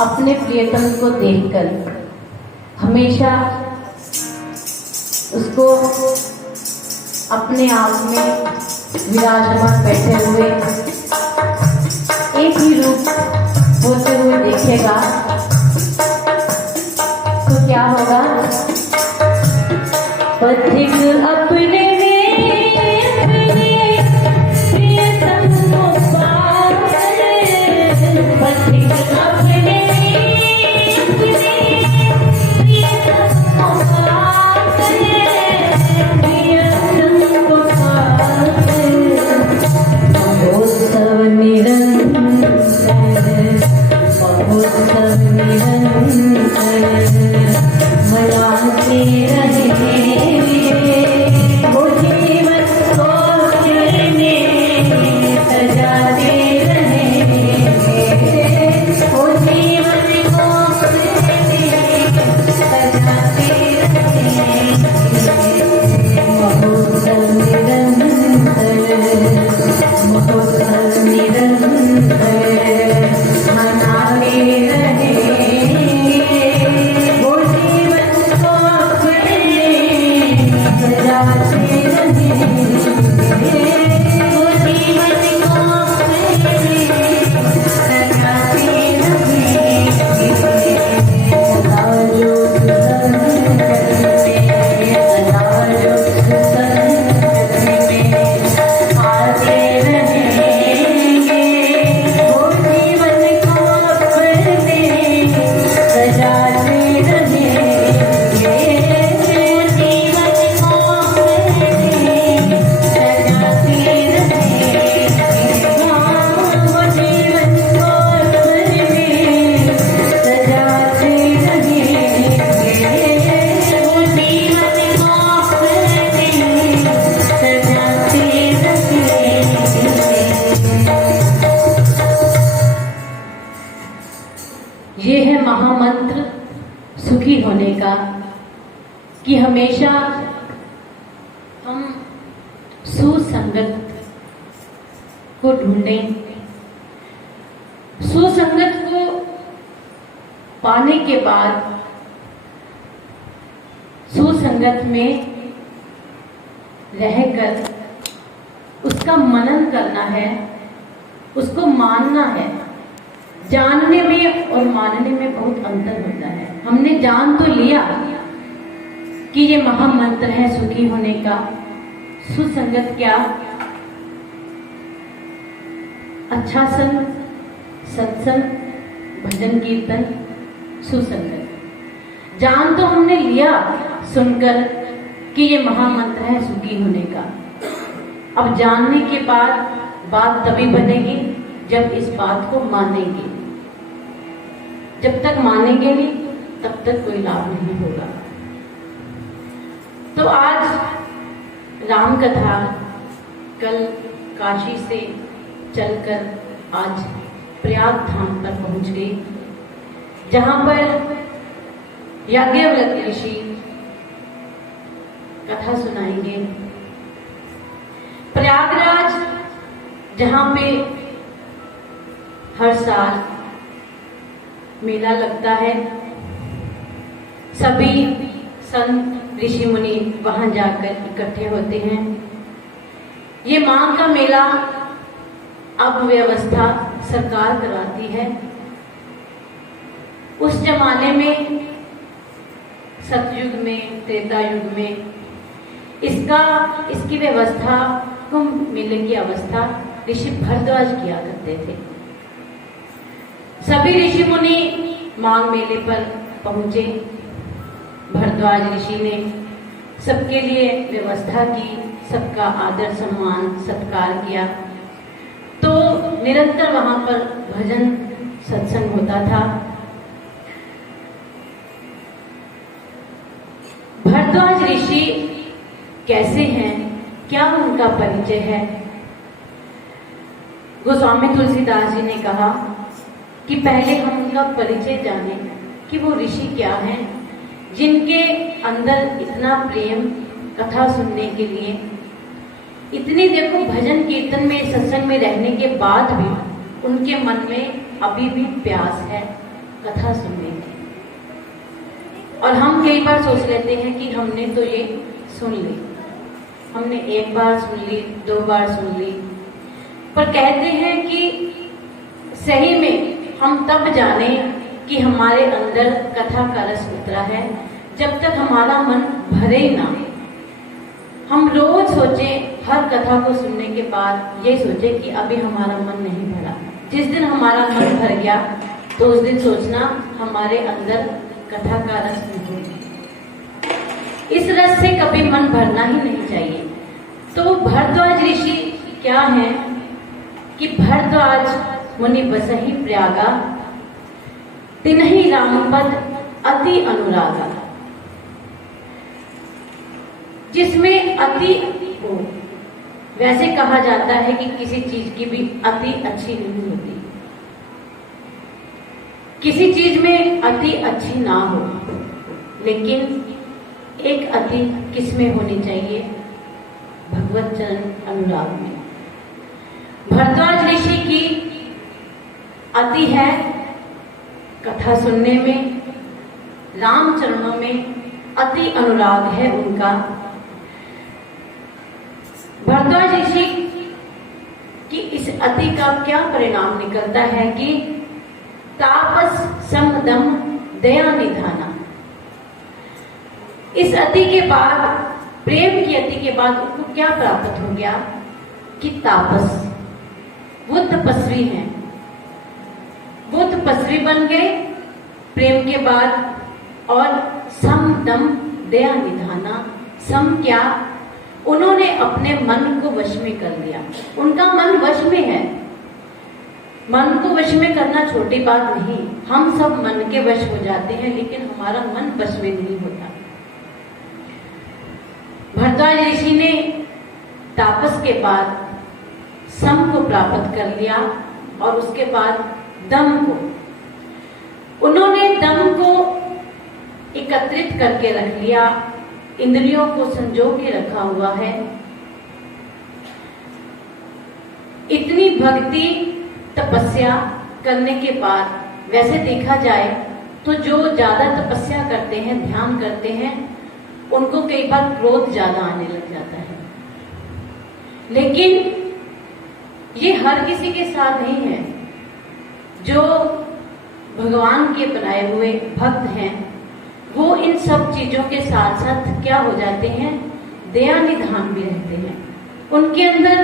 अपने प्रियतम को देखकर हमेशा उसको अपने आप में विराजमान बैठे हुए एक ही रूप होते हुए देखेगा तो क्या होगा? पथिक अपने ये है महामंत्र सुखी होने का कि हमेशा हम सुसंगत को ढूंढें। सुसंगत को पाने के बाद सुसंगत में रहकर उसका मनन करना है, उसको मानना है। जानने में और मानने में बहुत अंतर होता है। हमने जान तो लिया कि ये महामंत्र है सुखी होने का। सुसंगत क्या? अच्छा संग, सत्संग, भजन कीर्तन, सुसंगत। जान तो हमने लिया सुनकर कि ये महामंत्र है सुखी होने का। अब जानने के बाद बात तभी बनेगी जब इस बात को मानेंगे। जब तक मानेंगे नहीं तब तक कोई लाभ नहीं होगा। तो आज राम कथा कल काशी से चलकर आज प्रयाग धाम पर पहुंच गई, जहां पर याज्ञवल्क्य ऋषि कथा सुनाएंगे। प्रयागराज जहाँ पे हर साल मेला लगता है, सभी संत ऋषि मुनि वहां जाकर इकट्ठे होते हैं। ये मां का मेला अब व्यवस्था सरकार कराती है। उस जमाने में, सतयुग में, त्रेता युग में इसकी व्यवस्था, कुंभ मेले की अवस्था ऋषि भरद्वाज किया करते थे। सभी ऋषि मुनि माघ मेले पर पहुंचे। भरद्वाज ऋषि ने सबके लिए व्यवस्था की, सबका आदर सम्मान सत्कार किया। तो निरंतर वहां पर भजन सत्संग होता था। भरद्वाज ऋषि कैसे हैं, क्या उनका परिचय है? गोस्वामी तुलसीदास जी ने कहा कि पहले हम उनका परिचय जाने कि वो ऋषि क्या हैं, जिनके अंदर इतना प्रेम कथा सुनने के लिए, इतनी देखो भजन कीर्तन में, सत्संग में रहने के बाद भी उनके मन में अभी भी प्यास है कथा सुनने की। और हम कई बार सोच लेते हैं कि हमने तो ये सुन ली, हमने एक बार सुन ली, 2 बार सुन ली, पर कहते हैं कि सही में हम तब जाने कि हमारे अंदर कथा का रस उतरा है जब तक हमारा मन भरे ही ना। हम रोज सोचें, हर कथा को सुनने के बाद ये सोचें कि अभी हमारा मन नहीं भरा। जिस दिन हमारा मन भर गया तो उस दिन सोचना हमारे अंदर कथा का रस नहीं है। इस रस से कभी मन भरना ही नहीं चाहिए। तो भरद्वाज ऋषि क्या है कि भरद्वाज मुनि बसहि प्रयागा, तिन्हि रामपद अति अनुरागा। जिसमें अति हो, वैसे कहा जाता है कि किसी चीज की भी अति अच्छी नहीं होती, किसी चीज में अति अच्छी ना हो, लेकिन एक अति किसमें होनी चाहिए? भगवत चरण अनुराग में। भरद्वाज ऋषि की अति है कथा सुनने में, राम चरणों में अति अनुराग है उनका। भरद्वाज ऋषि की इस अति का क्या परिणाम निकलता है कि तापस समदम दया निधाना। इस अति के बाद, प्रेम की अति के बाद उनको क्या प्राप्त हो गया कि तापस, वो तपस्वी हैं, वो तपस्वी बन गए प्रेम के बाद। और समदम दया निधाना, सम क्या? उन्होंने अपने मन को वश में कर लिया। उनका मन वश में है। मन को वश में करना छोटी बात नहीं। हम सब मन के वश हो जाते हैं, लेकिन हमारा मन वश में नहीं होता। भरद्वाज ऋषि ने तापस के बाद सम को प्राप्त कर लिया और उसके बाद दम को, उन्होंने दम को एकत्रित करके रख लिया, इंद्रियों को संजो के रखा हुआ है। इतनी भक्ति तपस्या करने के बाद, वैसे देखा जाए तो जो ज्यादा तपस्या करते हैं, ध्यान करते हैं, उनको कई बार क्रोध ज्यादा आने लग जाता है। लेकिन ये हर किसी के साथ नहीं है। जो भगवान के बनाए हुए भक्त हैं, वो इन सब चीजों के साथ साथ क्या हो जाते हैं? दया निधान भी रहते हैं। उनके अंदर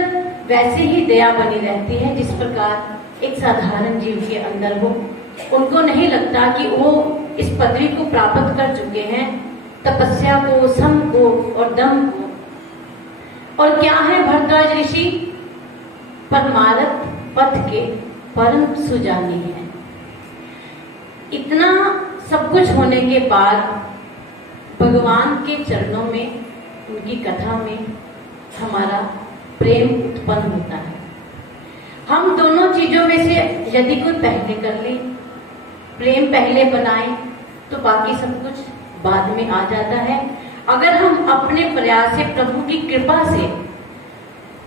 वैसे ही दया बनी रहती है जिस प्रकार एक साधारण जीव के अंदर हो। उनको नहीं लगता कि वो इस पदवी को प्राप्त कर चुके हैं, तपस्या को, सम को और दम को। और क्या है भरद्वाज ऋषि? परमार्थ पथ के परम सुजानी है। इतना सब कुछ होने के बाद भगवान के चरणों में, उनकी कथा में हमारा प्रेम उत्पन्न होता है। हम दोनों चीजों में से यदि कोई पहले कर ले, प्रेम पहले बनाए, तो बाकी सब कुछ बाद में आ जाता है। अगर हम अपने प्रयास से, प्रभु की कृपा से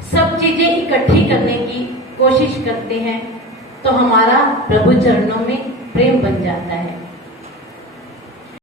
सब चीजें इकट्ठी करने की कोशिश करते हैं तो हमारा प्रभु चरणों में प्रेम बन जाता है।